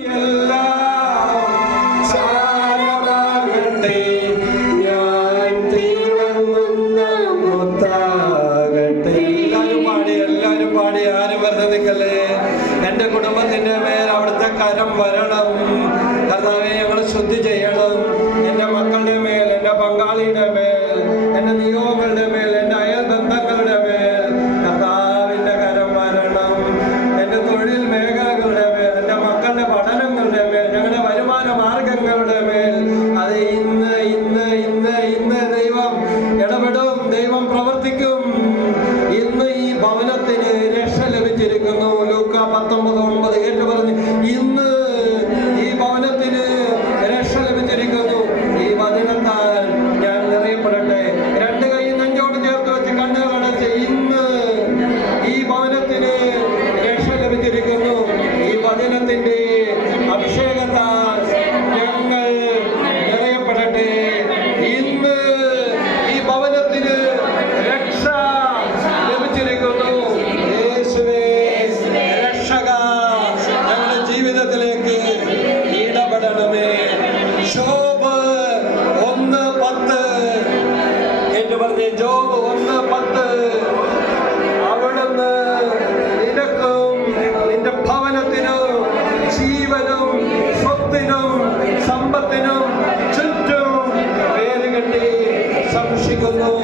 Yeah. പ്രവർത്തിക്കും. ഇന്ന് ഈ ഭവനത്തിന് രക്ഷ ലഭിച്ചിരിക്കുന്നു. ലൂക്ക പത്തൊമ്പത് ഒമ്പത് no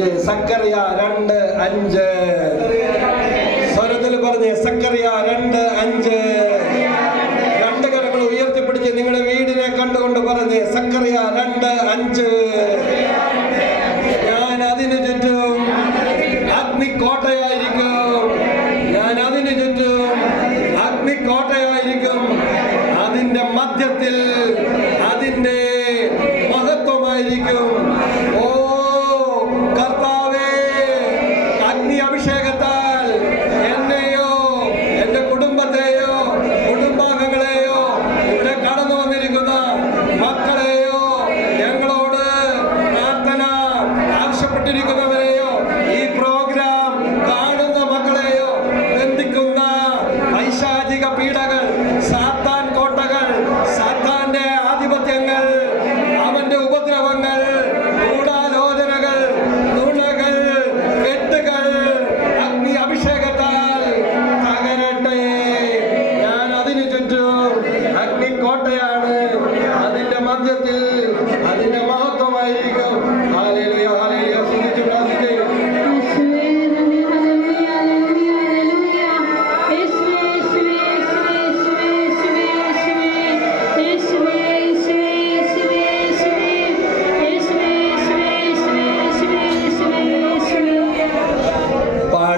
அஞ்சு சர்க்கரையா ரெண்டு அஞ்சு.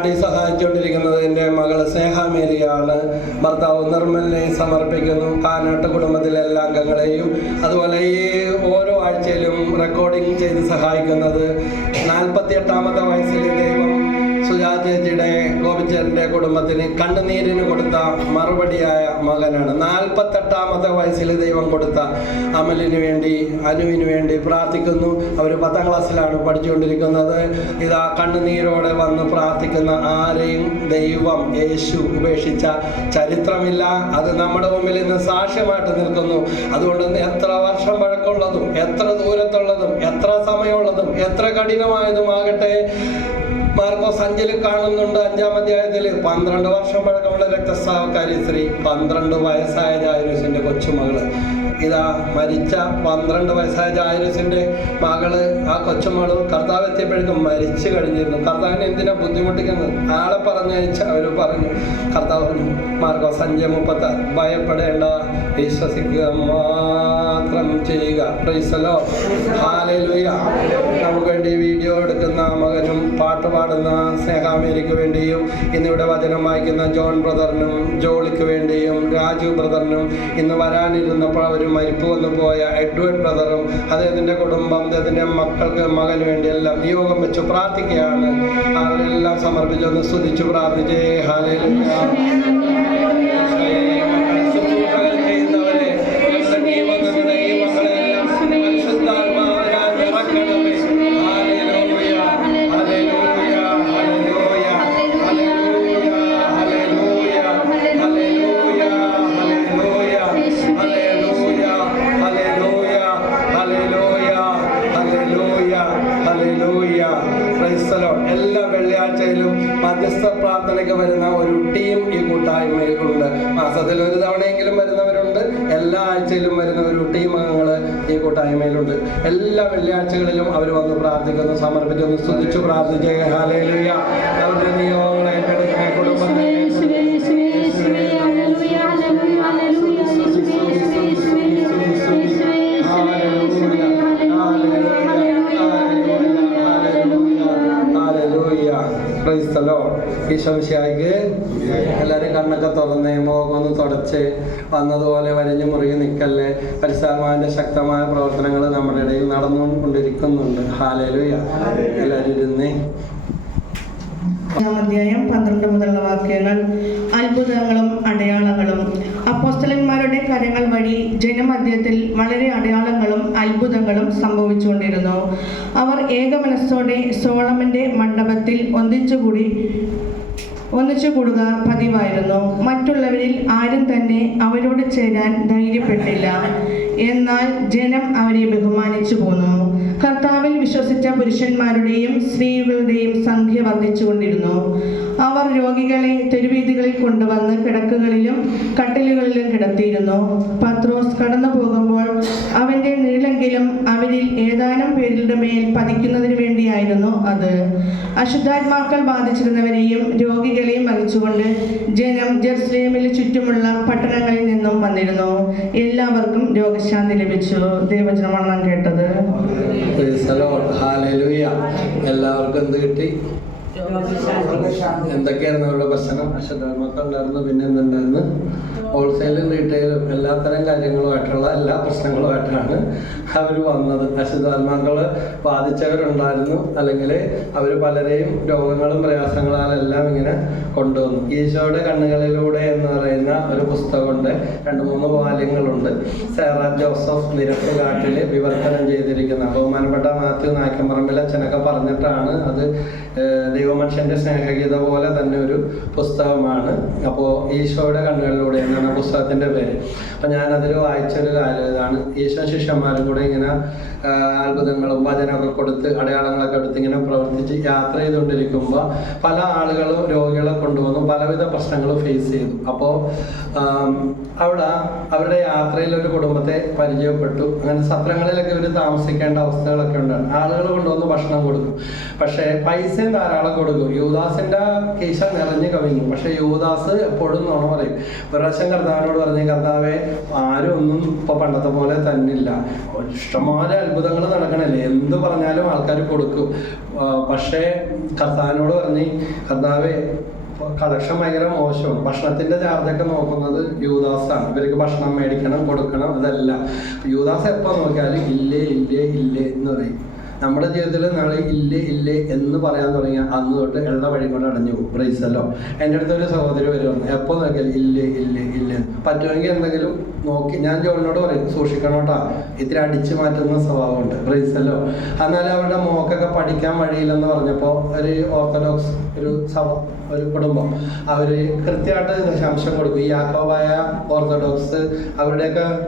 നാട്ടിൽ സഹായിച്ചുകൊണ്ടിരിക്കുന്നത് എന്റെ മകൾ സ്നേഹാമേരിയാണ് ഭർത്താവ് നിർമ്മലിനെ സമർപ്പിക്കുന്നു. കാനാട്ട് കുടുംബത്തിലെ എല്ലാ അംഗങ്ങളെയും അതുപോലെ ഈ ഓരോ ആഴ്ചയിലും റെക്കോർഡിംഗ് ചെയ്ത് സഹായിക്കുന്നത്. നാൽപ്പത്തി എട്ടാമത്തെ വയസ്സിൽ ദൈവം സുജാത ചേച്ചിയുടെ ഗോപിച്ചേരന്റെ കുടുംബത്തിന് കണ്ണുനീരിന് കൊടുത്ത മറുപടിയായ മകനാണ്. നാൽപ്പത്തെട്ടാമത്തെ വയസ്സിൽ ദൈവം കൊടുത്ത അമലിന് വേണ്ടി അനുവിന് വേണ്ടി പ്രാർത്ഥിക്കുന്നു. അവർ പത്താം ക്ലാസ്സിലാണ് പഠിച്ചുകൊണ്ടിരിക്കുന്നത്. ഇതാ കണ്ണുനീരോടെ വന്ന് പ്രാർത്ഥിക്കുന്ന ആരെയും ദൈവം യേശു ഉപേക്ഷിച്ച ചരിത്രമില്ല. അത് നമ്മുടെ മുമ്പിൽ ഇന്ന് സാക്ഷ്യമായിട്ട് നിൽക്കുന്നു. അതുകൊണ്ട് എത്ര വർഷം പഴക്കമുള്ളതും എത്ര ദൂരത്തുള്ളതും എത്ര സമയമുള്ളതും എത്ര കഠിനമായതുമാകട്ടെ മാർക്കോസ് അഞ്ചിൽ കാണുന്നുണ്ട് അഞ്ചാം അധ്യായത്തിൽ. പന്ത്രണ്ട് വർഷം പഴക്കമുള്ള രക്തസ്രാവക്കാരി സ്ത്രീ പന്ത്രണ്ട് വയസ്സായ ജായരൂസിന്റെ കൊച്ചുമകൾ. ഇതാ മരിച്ച പന്ത്രണ്ട് വയസ്സായ ജായരൂസിന്റെ മകൾ ആ കൊച്ചുമകൾ കർത്താവ് എത്തിയപ്പോഴേക്കും മരിച്ചു കഴിഞ്ഞിരുന്നു. കർത്താവിനെ എന്തിനാ ബുദ്ധിമുട്ടിക്കുന്നത്? ആളെ പറഞ്ഞയച്ച അവർ പറഞ്ഞു. കർത്താവ് പറഞ്ഞു മാർക്കോസ് അഞ്ച് മുപ്പത്താറ്. ഭയപ്പെടേണ്ട വിശ്വസിക്കുക മാത്രം ചെയ്യുക. പ്രൈസലോ ഹാലലുയ നമുക്ക് വേണ്ടി വീഡിയോ എടുക്കുന്ന മകനും പാട്ട് പാടുന്ന സ്നേഹാമേരിക്ക് വേണ്ടിയും ഇന്നിവിടെ വചനം വായിക്കുന്ന ജോൺ ബ്രദറിനും ജോളിക്ക് വേണ്ടിയും രാജു ബ്രദറിനും ഇന്ന് വരാനിരുന്നപ്പോൾ അവർ മരിപ്പ് വന്നു പോയ എഡ്വേർഡ് ബ്രദറും അദ്ദേഹത്തിന്റെ കുടുംബം അദ്ദേഹത്തിന്റെ മക്കൾക്ക് മകന് വേണ്ടി എല്ലാം നിയോഗം വെച്ച് പ്രാർത്ഥിക്കുകയാണ്. അവരെല്ലാം സമർപ്പിച്ചൊന്ന് സ്തുതിച്ചു പ്രാർത്ഥിച്ചേ. ഹാലലുയ കൂട്ടായ്മയിലുണ്ട് എല്ലാ വെള്ളിയാഴ്ചകളിലും അവർ വന്ന് പ്രാർത്ഥിക്കുന്നു സമർപ്പിക്കുന്നു സ്തുതിച്ചു പ്രാർത്ഥിച്ചേ ഹാലയിലുയ അവരുടെ നിയോഗങ്ങൾ ഈശോമിശിയായിക്ക് എല്ലാവരും കണ്ണൊക്കെ തുറന്ന് മുഖമൊന്ന് തുടച്ച് വന്നതുപോലെ വരഞ്ഞു മുറുകി നിൽക്കല്ലേ പരിശുദ്ധാത്മാവിന്റെ ശക്തമായ പ്രവർത്തനങ്ങൾ നമ്മുടെ ഇടയിൽ നടന്നുകൊണ്ടിരിക്കുന്നുണ്ട്. ഹാലലുയ. എല്ലാവരും ഇരുന്നേ. അധ്യായം പന്ത്രണ്ട് മുതലുള്ള വാക്യങ്ങൾ. അത്ഭുതങ്ങളും കരങ്ങൾ വഴി ജനമധ്യത്തിൽ വളരെ അടയാളങ്ങളും അത്ഭുതങ്ങളും സംഭവിച്ചുകൊണ്ടിരുന്നു. അവർ ഏകമനസ്സോടെ സോളമന്റെ മണ്ഡപത്തിൽ ഒന്നിച്ചുകൂടി ഒന്നിച്ചുകൂടുക പതിവായിരുന്നു. മറ്റുള്ളവരിൽ ആരും തന്നെ അവരോട് ചേരാൻ ധൈര്യപ്പെട്ടില്ല. എന്നാൽ ജനം അവരെ ബഹുമാനിച്ചു പോന്നു. കർത്താവിൽ വിശ്വസിച്ച പുരുഷന്മാരുടെയും സ്ത്രീകളുടെയും സംഖ്യ വർദ്ധിച്ചുകൊണ്ടിരുന്നു. അവർ രോഗികളെ തെരുവീതികളിൽ കൊണ്ടുവന്ന് കിടക്കുകളിലും കട്ടിലുകളിലും കിടത്തിയിരുന്നു. പത്രോസ് കടന്നു പോകുമ്പോൾ അവന്റെ നീളെങ്കിലും അവരിൽ ഏതാനും പേരുടെ മേൽ പതിക്കുന്നതിന് വേണ്ടിയായിരുന്നു അത്. അശുദ്ധാത്മാക്കൾ ബാധിച്ചിരുന്നവരെയും രോഗികളെയും വഹിച്ചുകൊണ്ട് ജനം ജെറുസലേമിൽ ചുറ്റുമുള്ള പട്ടണങ്ങളിൽ നിന്നും വന്നിരുന്നു. എല്ലാവർക്കും രോഗശാന്തി ലഭിച്ചു. ദൈവജനമാണ് കേട്ടത്. എല്ലാവർക്കും എന്ത് കിട്ടി? എന്തൊക്കെയായിരുന്നു അവരുടെ പ്രശ്നം അശ്വധാത്മാക്കളുണ്ടായിരുന്നു പിന്നെ എന്തുണ്ടായിരുന്നു? ഹോൾസെയിലും റീറ്റെയിലും എല്ലാത്തരം കാര്യങ്ങളുമായിട്ടുള്ള എല്ലാ പ്രശ്നങ്ങളുമായിട്ടാണ് അവർ വന്നത്. അശുദ്ധാത്മാക്കൾ ബാധിച്ചവരുണ്ടായിരുന്നു അല്ലെങ്കിൽ അവർ പലരെയും രോഗങ്ങളും പ്രയാസങ്ങളാലെല്ലാം ഇങ്ങനെ കൊണ്ടുവന്നു. ഈശോയുടെ കണ്ണുകളിലൂടെ എന്ന് പറയുന്ന ഒരു പുസ്തകമുണ്ട് രണ്ട് മൂന്ന് വാല്യങ്ങളുണ്ട്. സേറാ ജോസഫ് നിരപ്പ് കാട്ടിൽ വിവർത്തനം ചെയ്തിരിക്കുന്ന ബഹുമാനപ്പെട്ട മാത്യു നായ്ക്കമ്പറമ്പിൽ അച്ഛനൊക്കെ പറഞ്ഞിട്ടാണ് അത് ഏഹ്, ദൈവമനുഷ്യന്റെ സ്നേഹഗീത പോലെ തന്നെ ഒരു പുസ്തകമാണ്. അപ്പോൾ ഈശോയുടെ കണ്ണുകളിലൂടെ എന്നാണ് പുസ്തകത്തിന്റെ പേര്. അപ്പം ഞാനതിൽ വായിച്ചൊരു കാര്യം ഇതാണ്. ഈശോ ശിഷ്യന്മാരും കൂടെ ഇങ്ങനെ അത്ഭുതങ്ങളും വചനമൊക്കെ കൊടുത്ത് അടയാളങ്ങളൊക്കെ എടുത്ത് ഇങ്ങനെ പ്രവർത്തിച്ച് യാത്ര ചെയ്തുകൊണ്ടിരിക്കുമ്പോൾ പല ആളുകളും രോഗികളെ കൊണ്ടുവന്നു പലവിധ പ്രശ്നങ്ങളും ഫേസ് ചെയ്തു. അപ്പോൾ അവിടെ അവരുടെ യാത്രയിൽ ഒരു കുടുംബത്തെ പരിചയപ്പെട്ടു. അങ്ങനെ സത്രങ്ങളിലൊക്കെ ഇവർ താമസിക്കേണ്ട അവസ്ഥകളൊക്കെ ഉണ്ടാണ് ആളുകൾ കൊണ്ടുവന്ന് ഭക്ഷണം കൊടുക്കും. പക്ഷേ പൈസയും ധാരാളം കൊടുക്കും. യുവദാസിന്റെ കീശ നിറഞ്ഞു കവിഞ്ഞു. പക്ഷെ യുവദാസ് എപ്പോഴും നുണ പറയും. പ്രാവശ്യം കർത്താവിനോട് പറഞ്ഞു കർത്താവെ ആരും ഒന്നും ഇപ്പൊ പണ്ടത്തെ പോലെ തന്നില്ല. ഇഷ്ടംപോലെ അത്ഭുതങ്ങൾ നടക്കണല്ലേ? എന്ത് പറഞ്ഞാലും ആൾക്കാർ കൊടുക്കും. പക്ഷേ കർത്താവിനോട് പറഞ്ഞ് കർത്താവെ കളക്ഷൻ ഭയങ്കര മോശമാണ്. ഭക്ഷണത്തിന്റെ ചാർജൊക്കെ നോക്കുന്നത് യുവദാസാണ് ഇവർക്ക് ഭക്ഷണം മേടിക്കണം കൊടുക്കണം ഇതല്ല യുവദാസ് എപ്പോ നോക്കിയാലും ഇല്ലേ ഇല്ലേ ഇല്ലേ എന്ന് പറയും. നമ്മുടെ ജീവിതത്തിൽ നാളെ ഇല്ലേ ഇല്ലേ എന്ന് പറയാൻ തുടങ്ങിയ അന്ന് തൊട്ട് എല്ലാ വഴി കൊണ്ട് അടഞ്ഞു പോകും അല്ലോ എന്റെ അടുത്ത് ഒരു സഹോദരി വരുവാണ് എപ്പോൾ നോക്കിയാൽ ഇല്ലേ ഇല്ലേ ഇല്ലേ പറ്റുമെങ്കിൽ എന്തെങ്കിലും നോക്കി. ഞാൻ ജോലിനോട് പറയും സൂക്ഷിക്കണം കേട്ടോ. ഇത്തിരി അടിച്ചു മാറ്റുന്ന സ്വഭാവമുണ്ട്. ബ്രൈസല്ലോ എന്നാൽ അവരുടെ മോക്കൊക്കെ പഠിക്കാൻ വഴിയില്ലെന്ന് പറഞ്ഞപ്പോൾ ഒരു ഓർത്തഡോക്സ് ഒരു സഭ ഒരു കുടുംബം അവർ കൃത്യമായിട്ട് ദശാംശം കൊടുക്കും. ഈ യാക്കോബായ ഓർത്തഡോക്സ് അവരുടെയൊക്കെ